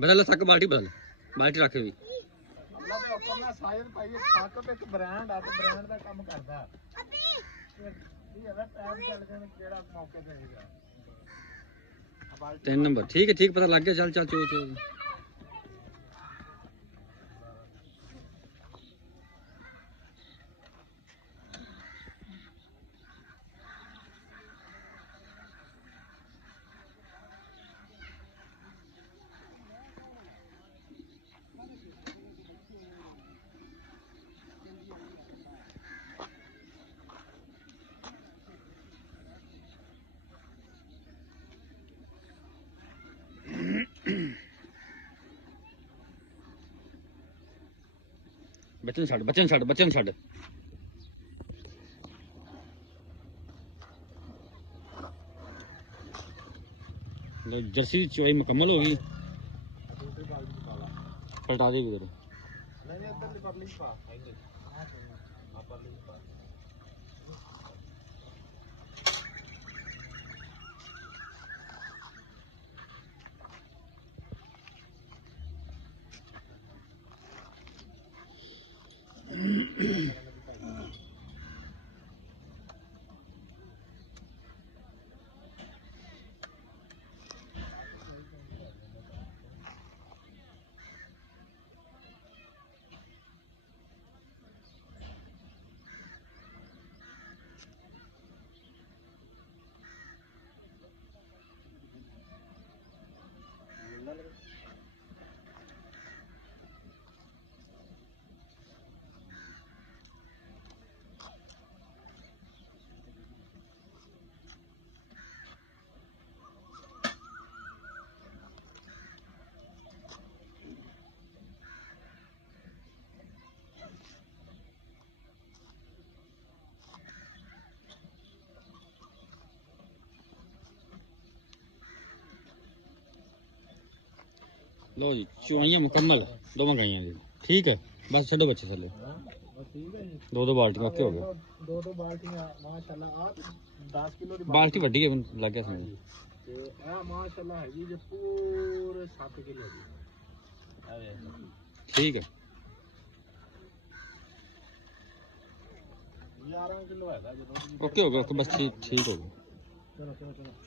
बदल सक बाल्टी बदल बाल्टी रखे भी अपना सायर भाई सक एक ब्रांड है तो ब्रांड का काम करदा ये है टाइम चल गए केड़ा मौके पे है 3 नंबर ठीक है ठीक पता लग गया चल चल चो चो बच्चन छड़ बच्चन छड़ बच्चन छड़ जर्सी की चुवाई मुकम्मल होगी पलटा दे उधर नहीं इधर परली पा परली पा लो जी चुवाइयां मुकम्मल दो गाइयां दी ठीक है बस छोड़ो बच्चे थले दो बाल्टी ओके हो गया दो बाल्टियां माशाल्लाह आप 10 किलो की बाल्टी वड्डी है लग गया समझ ते आ माशाल्लाह है जी पूरे 7 किलो दी अरे ठीक है 11 किलो है ओके हो गया ओके बस ठीक हो गया चलो चलो चलो